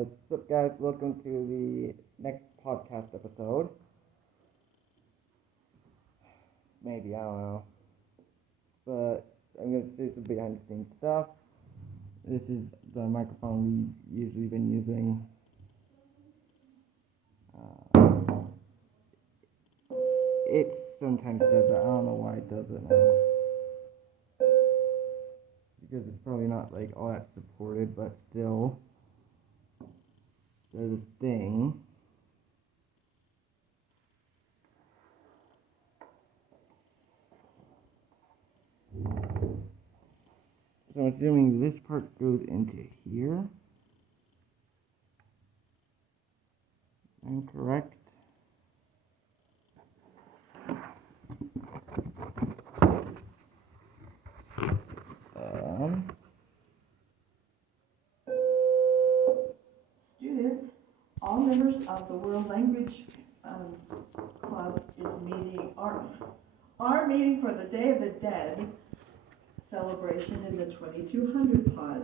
What's up, guys? Welcome to the next podcast episode. Maybe, I don't know. But I'm going to do some behind the scenes stuff. This is the microphone we usually been using. It sometimes does it. I don't know why it does it now. Because it's probably not like all that supported, but still, there's a thing. So I'm assuming this part goes into here. I'm correct. Students, all members of the World Language Club are meeting for the Day of the Dead celebration in the 2200 pod.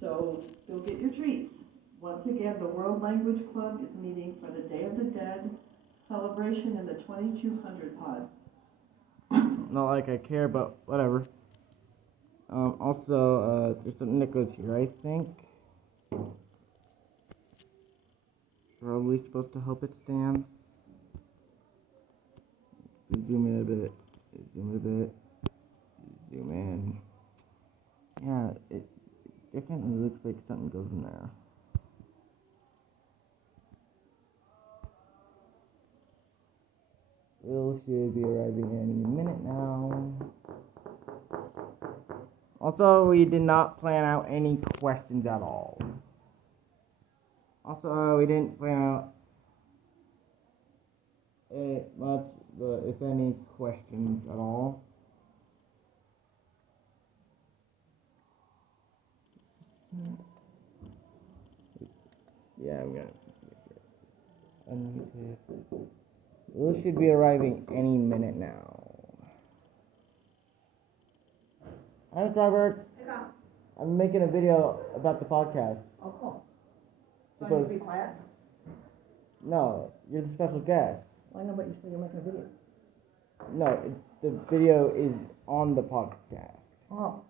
So go get your treats. Once again, the World Language Club is meeting for the Day of the Dead celebration in the 2200 pod. Not like I care, but whatever. Also, there's something that goes here, I think. Probably supposed to help it stand. Zoom in a bit. Zoom in. Yeah, it definitely looks like something goes in there. Will should be arriving any minute now. Also, we did not plan out any questions at all. Also, we didn't plan out much, if any, questions at all. Yeah, I'm gonna. Will should be arriving any minute now. Hi, Robert. Hey, Tom. I'm making a video about the podcast. Oh, cool. So I need to be quiet? No, you're the special guest. Well, I know, but you said you're making a video. No, the video is on the podcast. Oh.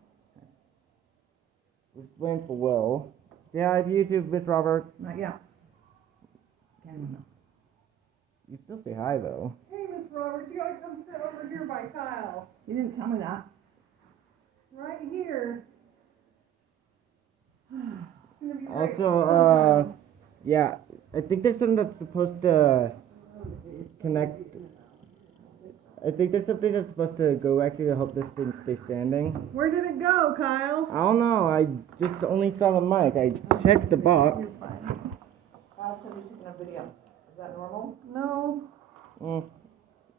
We're just waiting for Will. Say hi to YouTube, Miss Roberts. Not yet. Can't even know. You still say hi, though. Hey, Miss Roberts, you gotta come sit over here by Kyle. You didn't tell me that. Right here. It's gonna be right Also, yeah, I think there's something that's supposed to connect. I think there's something that's supposed to go back here to help this thing stay standing. Where did it go, Kyle? I don't know, I just only saw the mic. I checked the box. You're fine. Kyle said he's taking a video. Is that normal? No.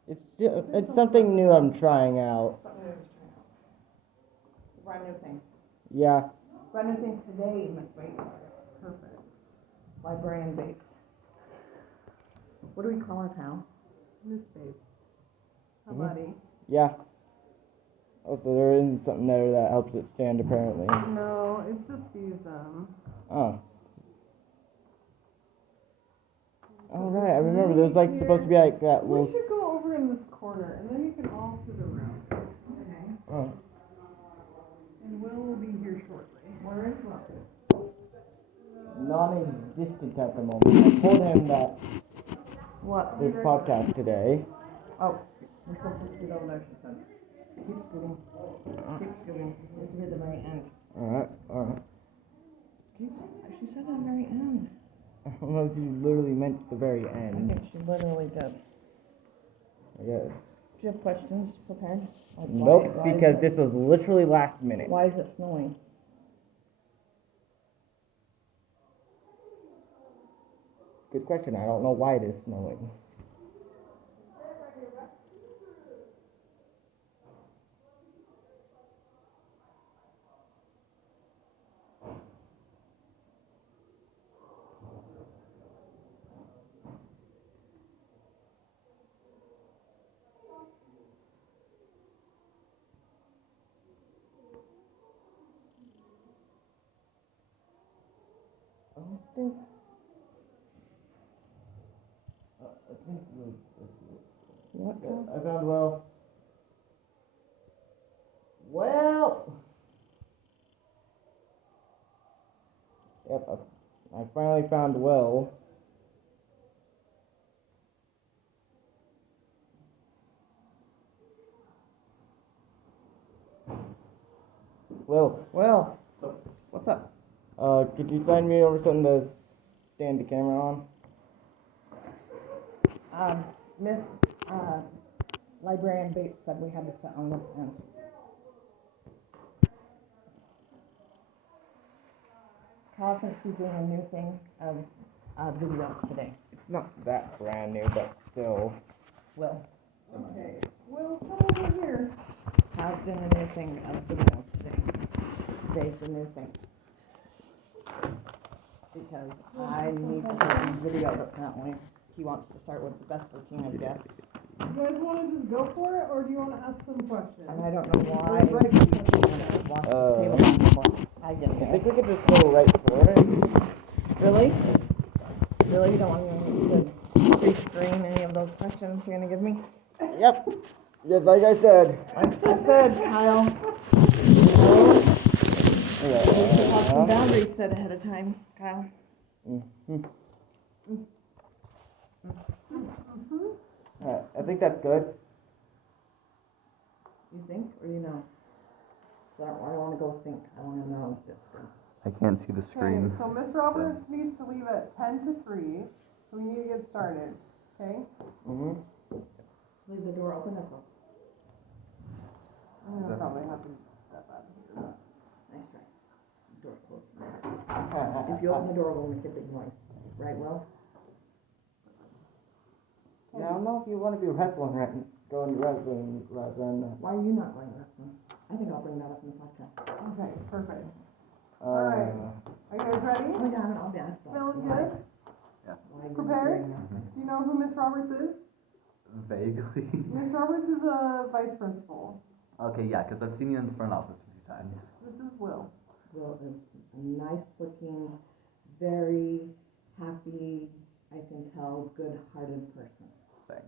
It's something new I'm trying out. Something new he's trying out. Brand new thing. Yeah. Brand new thing today, Miss Bates. Perfect. Librarian Bates. What do we call her, Kyle? Miss Bates. How Mhm. buddy? Yeah. Also, there is something there that helps it stand, apparently. No, it's just these, Oh. Oh, right, I remember. There was, like, supposed to be, like, that we little... should go over in this corner, and then you can all sit around. Okay. Oh. And Will be here shortly. Where is Will? Non-existent at the moment. I told him that What? there's podcast today. Oh, we're supposed to scoot over there, she said. Keep scooting. Keep scooting. You have to be at the very end. Alright. She said at the very end. I don't know if you literally meant the very I end. think she literally did. I guess. Do you have questions prepared? Like, Nope, why is because it- this was literally last minute. Why is it snowing? Good question. I don't know why it is snowing. I don't think. I think What, Cal? I found Will. Well. Yep, I finally found Will. Will, Well, what's up? could you send me over something to stand the camera on? Miss, Librarian Bates said we had to sit on this end. Kyle thinks he's doing a new thing of video today. It's not that brand new, but still. Will. Okay, well, come over here. Kyle's doing a new thing of video today. Today's the new thing. Because I need to do some videos apparently. He wants to start with the best routine, I guess. You guys wanna just go for it, or do you wanna ask some questions? And I don't know why Right, right. he wants to stay with me before I get I there. think we could just go right for it. Really? Really? You don't want me to pre-screen any of those questions you're gonna give me? Yep. Just like I said. Like I said, Kyle, you should have some boundaries set ahead of time, Kyle. Mhm. Alright, I think that's good. You think, or you know? So I don't wanna go think, I wanna know if it's good. I can't see the Okay, screen. so Miss Roberts needs to leave at 10 to 3, so we need to get started, okay? Mhm. Leave the door open or closed? I'm gonna probably have to step out of here, but. Nice try. Door's closed. If you open the door, we'll make a big noise. Right, Will? Yeah, I don't know if you want to be wrestling right going wrestling rather than Why are you not going wrestling? I think I'll bring that up in the podcast. Okay, perfect. right. Are you guys ready? Oh my God, I'll be asked that. Feeling good? Why are you Prepared? doing that? Do you know who Miss Roberts is? Vaguely. Miss Roberts is a vice principal. Okay, yeah, because I've seen you in the front office a few times. This is Will. Will is a nice looking, very happy, I can tell, good hearted person. Thanks.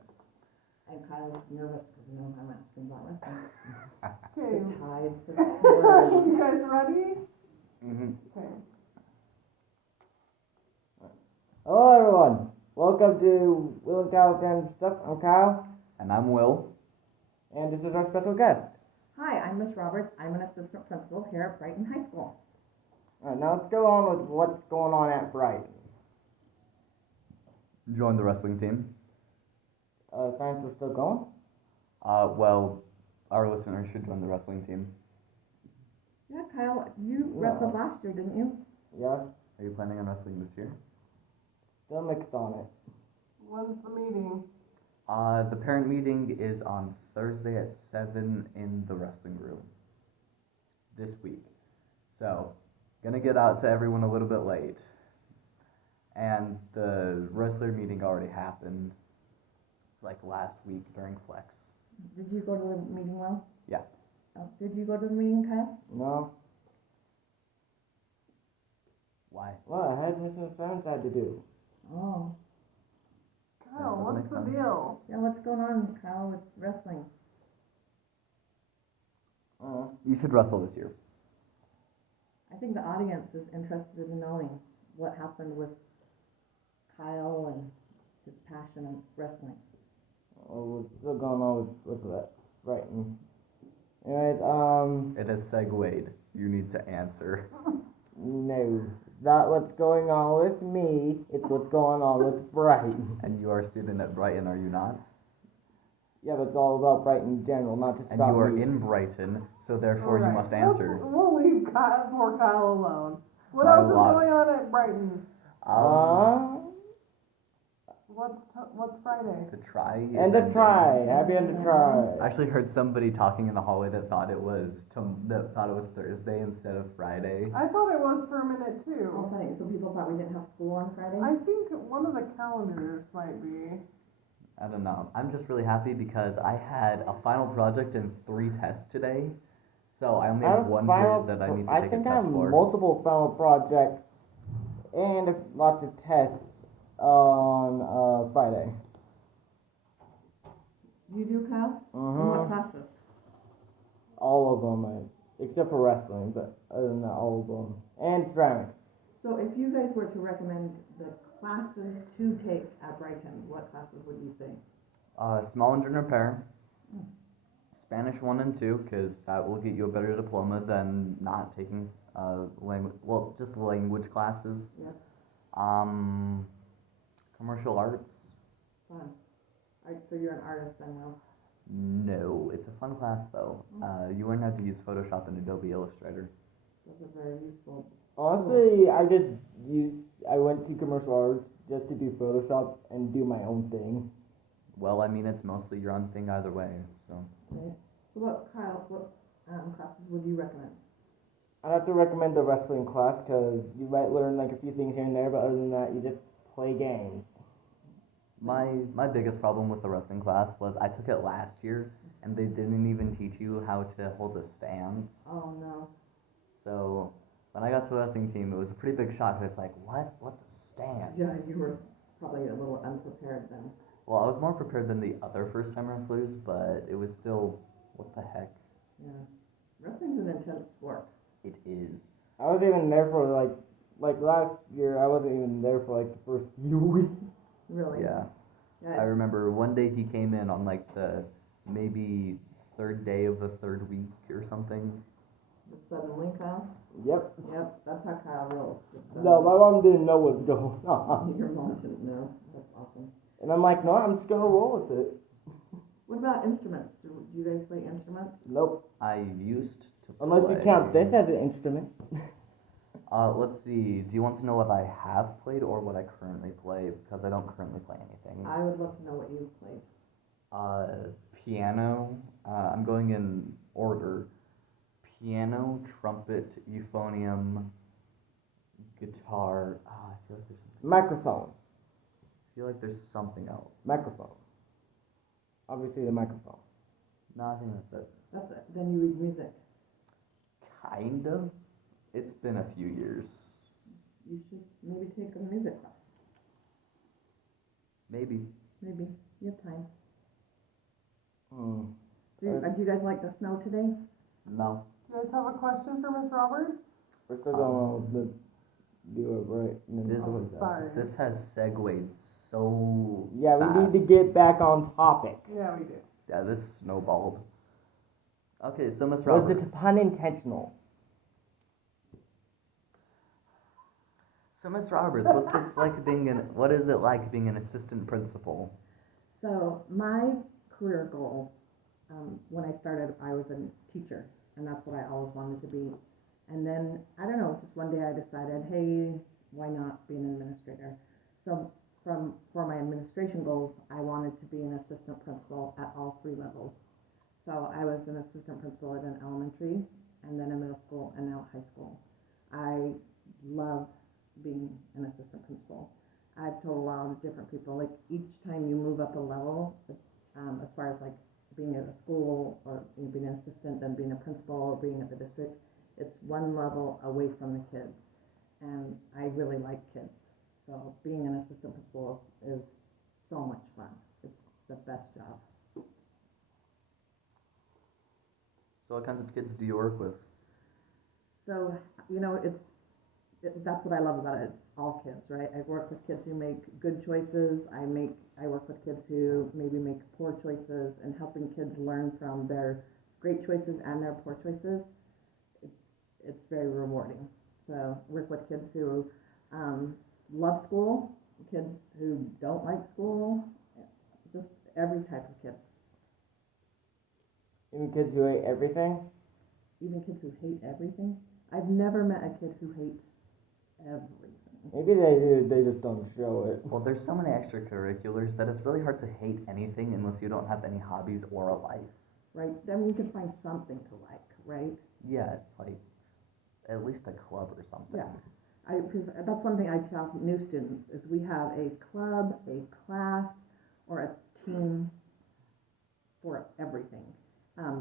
And Kyle's nervous because he knows I'm asking about wrestling. Okay. The tides have turned. You guys ready? Mm-hmm. Okay. Hello everyone. Welcome to Will and Kyle's and stuff. I'm Kyle, And I'm Will. and this is our special guest. Hi, I'm Miss Roberts. I'm an assistant principal here at Brighton High School. Alright, now let's go on with what's going on at Brighton. Joined the wrestling team. Science is still going? Well, our listeners should join the wrestling team. Yeah, Kyle, you Yeah. wrestled last year, didn't you? Yes. Are you planning on wrestling this year? Still mixed on it. When's the meeting? The parent meeting is on Thursday at 7 in the wrestling room. This week. So, gonna get out to everyone a little bit late. And the wrestler meeting already happened. It's like last week during Flex. Did you go to the meeting, Will? Yeah. Oh, did you go to the meeting, Kyle? No? Why? Well, I had mission assignments I had to do. Oh. Kyle, that what's makes the sense. deal? Yeah, what's going on, Kyle, with wrestling? You should wrestle this year. I think the audience is interested in knowing what happened with Kyle and his passion in wrestling. Oh, we're still going on with that. Brighton. Anyways, It has segued. You need to answer. no. Not what's going on with me, it's what's going on with Brighton. And you are a student at Brighton, are you not? Yeah, but it's all about Brighton in general, not just And about you are me. in Brighton, so therefore you Alright, must answer. We'll leave poor Kyle alone. What By a else is lot. going on at Brighton? What's Friday? To try. is End of ending. try. Happy end of try. I actually heard somebody talking in the hallway that thought it was Thursday instead of Friday. I thought it was for a minute Oh, too. funny, so people thought we didn't have school on Friday? I think one of the calendars might be. I don't know. I'm just really happy because I had a final project and 3 tests today. So I only have one period that I need to I take a think I test have for. multiple final projects and lots of tests on Friday. You do, Kyle? And what classes? All of them, except for wrestling, but other than that, all of them. And ceramics. So if you guys were to recommend the classes to take at Brighton, what classes would you say? Small engine repair, Spanish 1 and 2, because that will get you a better diploma than not taking just language classes. Yep. Commercial arts. Fun. Alright, so you're an artist then, Will? No, it's a fun class though. You learn how to use Photoshop and Adobe Illustrator. Those are very useful. Honestly, I went to commercial arts just to do Photoshop and do my own thing. Well, I mean, it's mostly your own thing either way, so. Right. So what, Kyle, what classes would you recommend? I'd have to recommend the wrestling class because you might learn like a few things here and there, but other than that, you just play games. My biggest problem with the wrestling class was I took it last year, and they didn't even teach you how to hold a stance. Oh, no. So, when I got to the wrestling team, it was a pretty big shock. It's like, what? What's a stance? Yeah, you were probably a little unprepared then. Well, I was more prepared than the other first-time wrestlers, but it was still, what the heck? Yeah. Wrestling's an intense sport. It is. I wasn't even there for like last year. I wasn't even there for like the first few weeks. Really? Yeah. Yeah, I remember one day he came in on like the maybe third day of the third week or something. Just suddenly, Kyle? Yep. Yep, that's how Kyle rolls. Just No, my mom didn't know what was going on. Your mom didn't know. That's awesome. And I'm like, no, I'm just gonna roll with it. What about instruments? Do you guys play instruments? Nope. I used to Unless play. you count this as an instrument. Let's see. Do you want to know what I have played or what I currently play? Because I don't currently play anything. I would love to know what you've played. Piano. I'm going in order. Piano, trumpet, euphonium, guitar. I feel like there's something. Microphone. I feel like there's something else. Microphone. Obviously the microphone. No, I think that's it. That's it. Then you read music. Kind of. It's been a few years. You should maybe take a music class. Maybe. Maybe. You have time. Hmm. Do you guys like the snow today? No. Do you guys have a question for Ms. Roberts? We're still going to do it right. And then This, go with that. Sorry. this has segued so Yeah, we need to fast. get back on topic. Yeah, we do. Yeah, this snowballed. Okay, so Miss Was Roberts. it pun intentional? So Miss Roberts, what is it like being an assistant principal? So my career goal, when I started, I was a teacher, and that's what I always wanted to be. And then, I don't know, just one day I decided, hey, why not be an administrator? So for my administration goals, I wanted to be an assistant principal at all 3 levels. So I was an assistant principal at an elementary, and then a middle school, and now high school. I love being an assistant principal. I've told a lot of different people, like each time you move up a level, it's, as far as like being at a school or being an assistant, then being a principal or being at the district, it's one level away from the kids. And I really like kids. So being an assistant principal is so much fun. It's the best job. So what kinds of kids do you work with? So, that's what I love about it. It's all kids, right? I work with kids who make good choices. I work with kids who maybe make poor choices, and helping kids learn from their great choices and their poor choices. It's very rewarding. So work with kids who love school, kids who don't like school, just every type of kid. Even kids who hate everything? Even kids who hate everything. I've never met a kid who hates everything. Maybe they do, they just don't show it. Well, there's so many extracurriculars that it's really hard to hate anything unless you don't have any hobbies or a life. Right? I mean, you can find something to like, right? Yeah, it's like at least a club or something. Yeah. Because that's one thing I tell new students is we have a club, a class, or a team for everything.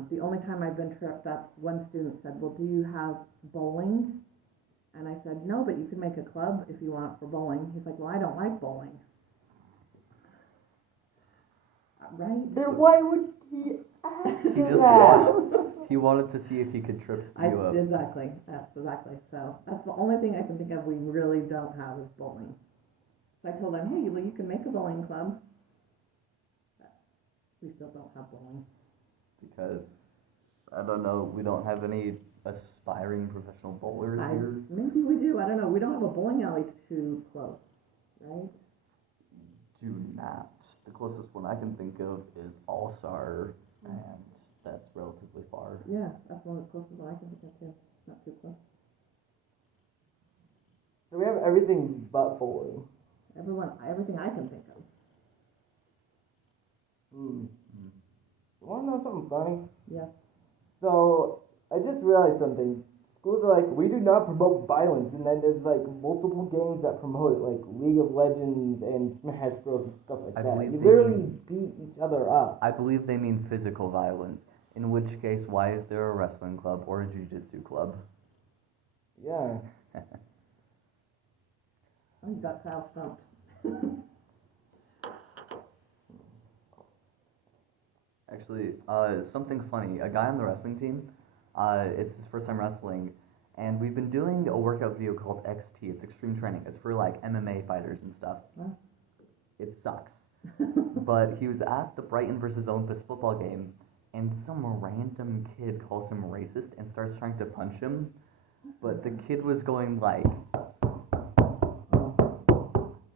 The only time I've been tripped up, one student said, well, do you have bowling? And I said, no, but you can make a club if you want for bowling. He's like, well, I don't like bowling. Right? Then why would he ask He just that? he wanted to see if he could trip you up. Exactly, that's exactly. So that's the only thing I can think of we really don't have is bowling. So I told him, hey, well, you can make a bowling club. But we still don't have bowling. Because, I don't know, we don't have any aspiring professional bowlers here. Maybe we do, I don't know. We don't have a bowling alley too close, right? Do not. The closest one I can think of is All-Star, and that's relatively far. Yeah, that's one of the closest one I can think of too. Not too close. So we have everything but bowling. Everything I can think of. Hmm. Wanna know something funny? Yes. So, I just realized something. Schools are like, we do not promote violence, and then there's like multiple games that promote it, like League of Legends and Smash Bros. And stuff like I that. believe You they literally beat each other up. I believe they mean physical violence, in which case, why is there a wrestling club or a jiu-jitsu club? Yeah. Oh, you got Kyle stumped. Actually, something funny. A guy on the wrestling team, it's his first time wrestling, and we've been doing a workout video called XT. It's extreme training. It's for like MMA fighters and stuff. Huh? It sucks. But he was at the Brighton versus Olympus football game, and some random kid calls him racist and starts trying to punch him. But the kid was going like,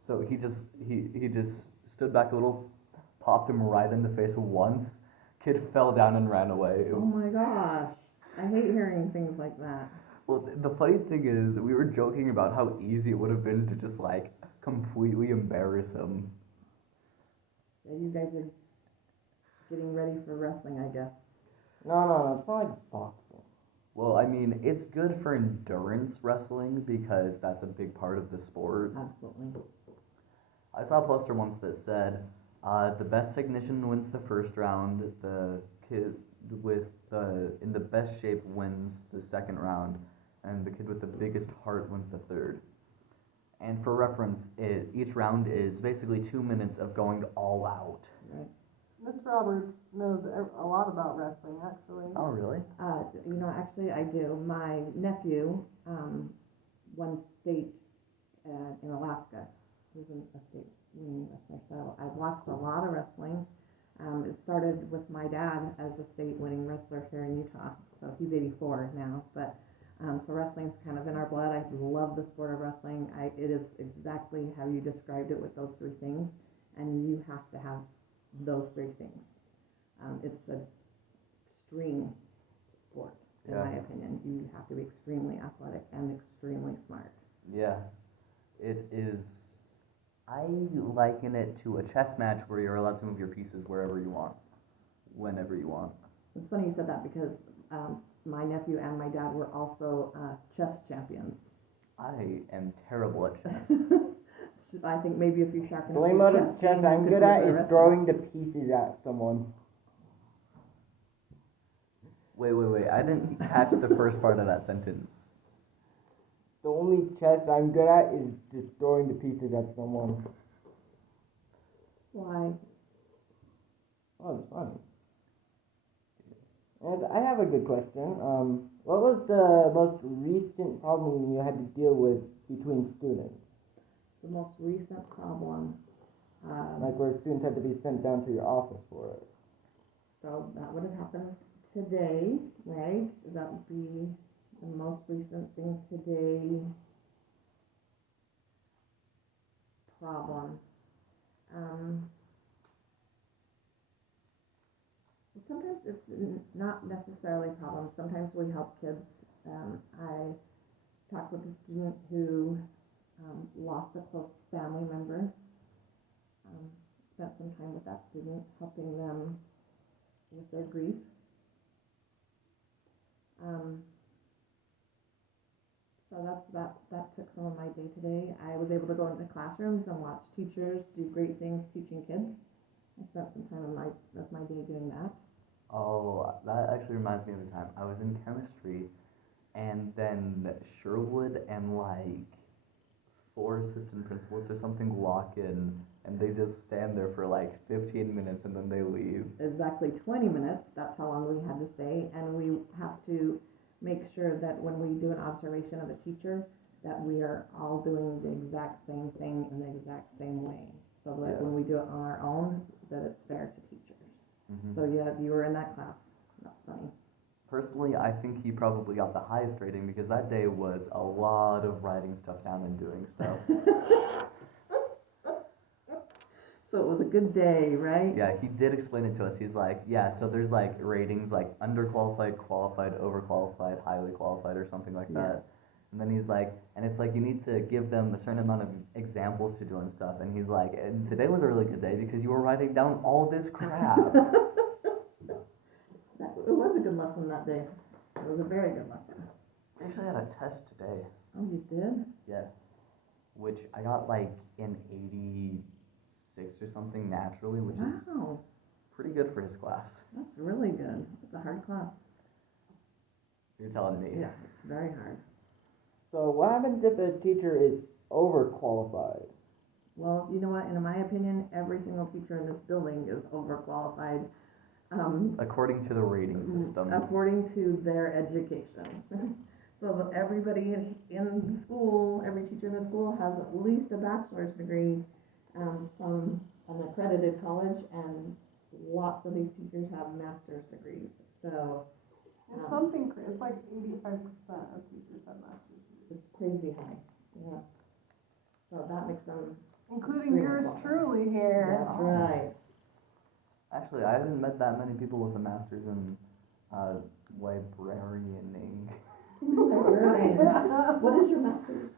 so he just stood back a little, popped him right in the face once. Kid fell down and ran away. Oh my gosh. I hate hearing things like that. Well, the funny thing is, we were joking about how easy it would have been to just like completely embarrass him. Yeah, you guys are getting ready for wrestling, I guess. No, it's not like boxing. Well, I mean, it's good for endurance wrestling because that's a big part of the sport. Absolutely. I saw a poster once that said, the best technician wins the first round, the kid in the best shape wins the second round, and the kid with the biggest heart wins the third. And for reference, each round is basically 2 minutes of going all out. Right. Miss Roberts knows a lot about wrestling, actually. Oh, really? Actually, I do. My nephew won state in Alaska. He was a state winning wrestler. So I've watched a lot of wrestling. It started with my dad as a state winning wrestler here in Utah. So he's 84 now. But so wrestling's kind of in our blood. I love the sport of wrestling. It is exactly how you described it with those three things. And you have to have those three things. It's an extreme sport, in my opinion. You have to be extremely athletic and extremely smart. Yeah. It is. I liken it to a chess match where you're allowed to move your pieces wherever you want, whenever you want. It's funny you said that because my nephew and my dad were also chess champions. I am terrible at chess. I think maybe if you sharpen The up only your mode of chess game, you I'm could good do at the is rest of throwing the pieces at someone. Wait. I didn't catch the first part of that sentence. The only chess I'm good at is just throwing the pieces at someone. it. Why? Oh, it's funny. And I have a good question. What was the most recent problem you had to deal with between students? The most recent problem. Like where students had to be sent down to your office for it. So that would have happened today, right? That would be the most recent thing today. Problem. Sometimes it's not necessarily a problem. Sometimes we help kids. I talked with a student who lost a close family member. Spent some time with that student, helping them with their grief. So that took some of my day today. I was able to go into classrooms and watch teachers do great things teaching kids. I spent some time of my day doing that. Oh, that actually reminds me of a time. I was in chemistry, and then Sherwood and like 4 assistant principals or something walk in, and they just stand there for like 15 minutes and then they leave. Exactly 20 minutes, that's how long we had to stay, and we have to make sure that when we do an observation of a teacher, that we are all doing the exact same thing in the exact same way. So that Yeah. when we do it on our own, that it's fair to teachers. So yeah, you were in that class, that's funny. Personally, I think he probably got the highest rating because that day was a lot of writing stuff down and doing stuff. So it was a good day, right? Yeah, he did explain it to us. He's like, yeah, so there's like ratings like underqualified, qualified, overqualified, highly qualified, or something like Yeah. that. And then he's like, and it's like you need to give them a certain amount of examples to do and stuff. And he's like, and today was a really good day because you were writing down all this crap. It was a good lesson that day. It was a very good lesson. We actually had a test today. Oh, you did? Yeah. Which I got like an 86 or something naturally, which is Wow, pretty good for his class. that's really good. It's a hard class. You're telling me. Yeah, it's very hard. So what happens if a teacher is overqualified? Well, you know what, in my opinion, every single teacher in this building is overqualified, According to the rating system. according to their education. So that everybody in the school, every teacher in the school has at least a bachelor's degree, from an accredited college, and lots of these teachers have master's degrees. So, It's something, it's like 85% of teachers have master's degrees. it's crazy high, yeah. So that makes them, Including Really yours qualified. truly here. that's right. Actually, I haven't met that many people with a master's in librarianing. What is your master's?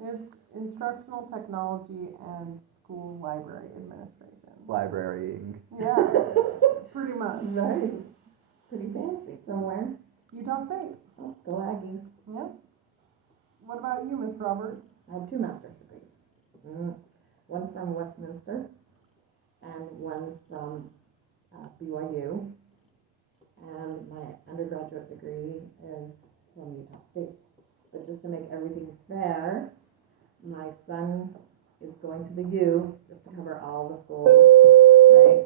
It's instructional technology and school library administration. Librarying. Yeah, pretty much. Nice. Pretty fancy. Somewhere. Utah State. Oh, go Aggies. Yep. What about you, Miss Roberts? I have 2 master's degrees. One from Westminster and one from BYU. And my undergraduate degree is from Utah State. But just to make everything fair, my son is going to the U just to cover all the schools, right?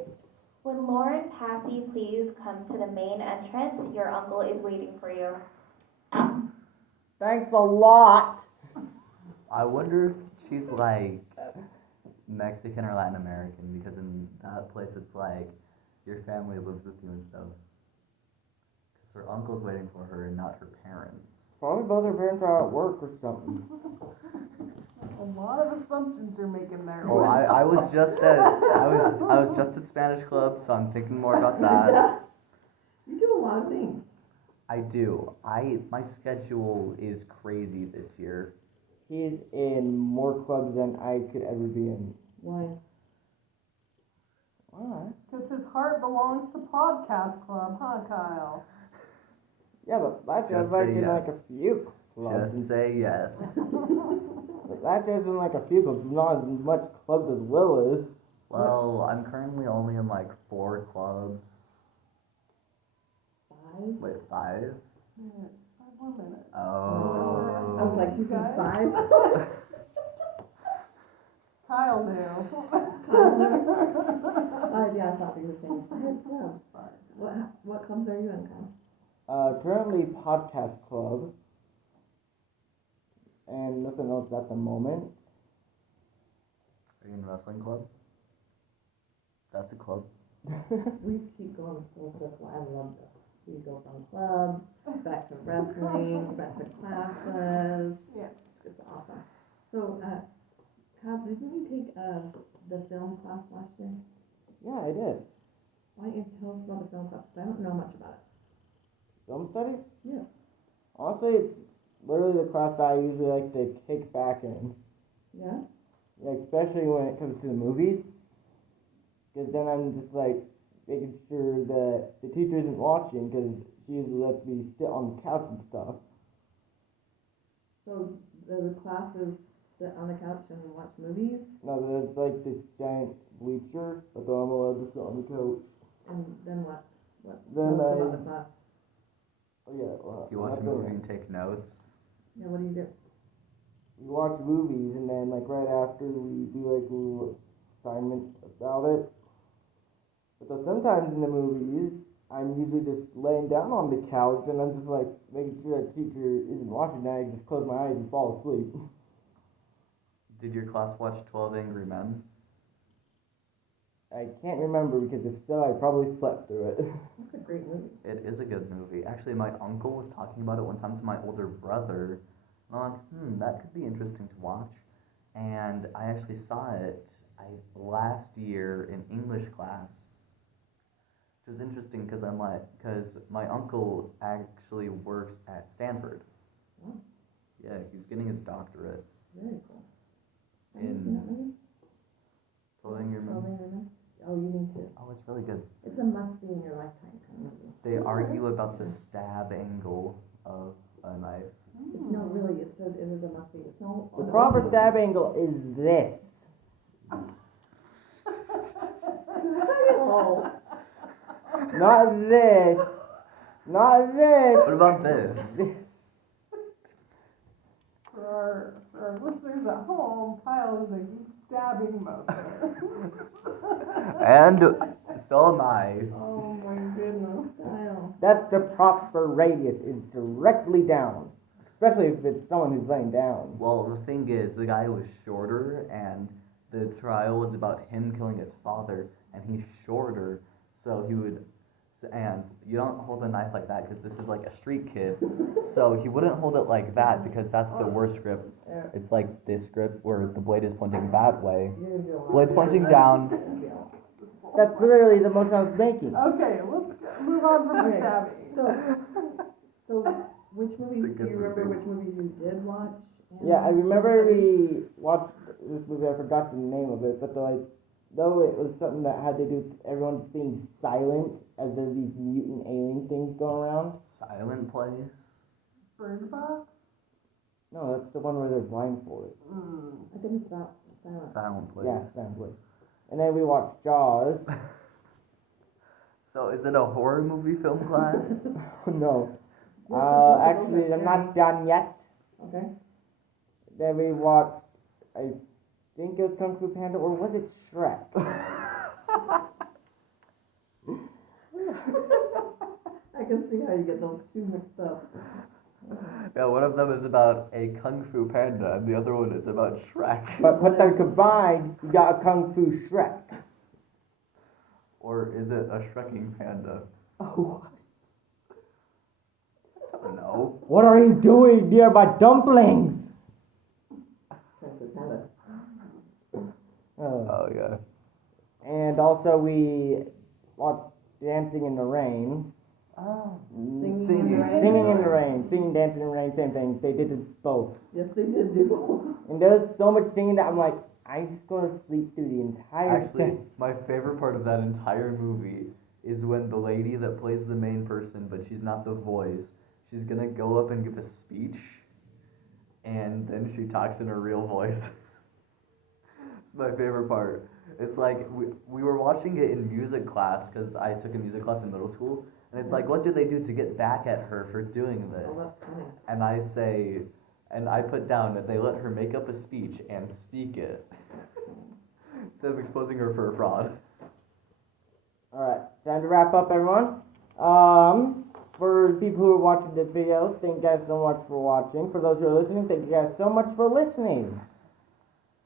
Would Lauren Passy please come to the main entrance? Your uncle is waiting for you. Thanks a lot. I wonder if she's like Mexican or Latin American, because in that place it's like your family lives with you and stuff. Because her uncle's waiting for her and not her parents. Probably both her parents are at work or something. A lot of assumptions you're making there. Oh, I was just at Spanish club, so I'm thinking more about that. You do a lot of things. I do. My schedule is crazy this year. He's in more clubs than I could ever be in. Why? Alright. Because his heart belongs to Podcast Club, huh, Kyle? Yeah, but that Just just like say in yes. like a few clubs. Just say yes. That just in like a few clubs, not as much clubs as Will is. Well, I'm currently only in like 4 clubs. 5? Wait, 5? Minutes, 5 more minutes. Oh. I was like, you said Guys? 5? Kyle knew. Yeah, I thought you were saying 5 clubs. What clubs are you in, Kyle? Currently Podcast Club. And nothing else at the moment. Are you in a wrestling club? That's a club. We keep going full circle. I love this. We go from clubs, back to wrestling, back to classes. Yeah. It's awesome. So, Kyle, didn't you take the film class last year? Yeah, I did. Why don't you tell us about the film class? 'Cause I don't know much about it. Film studies? Yeah. Honestly, it's literally the class that I usually like to kick back in. Yeah? Like, especially when it comes to the movies. Because then I'm just like making sure that the teacher isn't watching, because she usually lets me sit on the couch and stuff. So, the classes sit on the couch and watch movies? No, there's like this giant bleacher, but I'm allowed to sit on the couch. And then what? Then Tell us I- about the class. Oh, yeah, well, Do you watch a movie and take notes? Yeah, what do you do? We watch movies, and then, like, right after, we do, like, a little assignment about it. But though sometimes in the movies, I'm usually just laying down on the couch, and I'm just, like, making sure that teacher isn't watching that. I just close my eyes and fall asleep. Did your class watch 12 Angry Men? I can't remember, because if so, I probably slept through it. That's a great movie. It is a good movie. Actually, my uncle was talking about it one time to my older brother. And I'm like, that could be interesting to watch. And I actually saw it last year in English class. Which was interesting because my uncle actually works at Stanford. Oh. Yeah, he's getting his doctorate Very cool. Have you seen that in movie? 12 Angry Men. 12 Angry Men? Oh, you need to. Oh, it's really good. It's a must-see in your lifetime kind of movie. They argue about the stab angle of a knife. No, really, it is a must-see. It's no. The proper stab angle is this. Oh. Not this. Not this. What about this? For our listeners at home, Kyle is a geek stabbing motor. And so am I. Oh my goodness, Kyle. That's the proper radius, is directly down. Especially if it's someone who's laying down. Well, the thing is, the guy was shorter, and the trial was about him killing his father, and he's shorter, so he would, and you don't hold a knife like that, because this is like a street kid, so he wouldn't hold it like that, because that's the worst grip. Yeah. It's like this grip, where the blade is pointing that way. You're gonna do a lot. Blade's pointing down. That's literally the motion I was making. Okay, let's move on from the Okay. stabbing. So, which movies, It's a do you good remember movie. which movies you did watch? Yeah, I remember we watched this movie, I forgot the name of it, but though it was something that had to do with everyone just being silent as there's these mutant alien things going around. Silent Place. Bird Box? No, that's the one where they're blindfolded. I think it's that silent. Silent Place. Yeah, exactly. And then we watched Jaws. So, is it a horror movie film class? No. Yeah, Actually, I'm not done yet. Okay. Then we watched, I think it was Kung Fu Panda, or was it Shrek? I can see how you get those two mixed up. Yeah, one of them is about a Kung Fu Panda, and the other one is about Shrek. But put them combined, you got a Kung Fu Shrek. Or is it a Shrekking Panda? Oh. I don't know. What are you doing near my dumplings? Kung Fu Panda. Oh, yeah. And also we watched Dancing in the Rain. Oh. Singing Singing. in the Rain. Singing in the Rain. Singing, Dancing in the Rain, same thing. They did it both. Yes, they did do. And there was so much singing that I'm like, I'm just going to sleep through the entire Actually, thing. my favorite part of that entire movie is when the lady that plays the main person, but she's not the voice, she's gonna go up and give a speech, and then she talks in her real voice. It's my favorite part. It's like, we were watching it in music class, because I took a music class in middle school, and it's like, what do they do to get back at her for doing this? Oh, that's funny. And I say, and I put down that they let her make up a speech and speak it, instead of exposing her for a fraud. Alright, time to wrap up, everyone. For people who are watching this video, thank you guys so much for watching. For those who are listening, thank you guys so much for listening.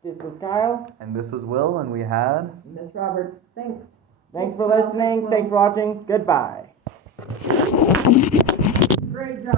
This was Kyle. And this was Will, and we had... Miss Roberts, thanks. Thanks for Well, listening. Will. Thanks for watching. Goodbye. Great job.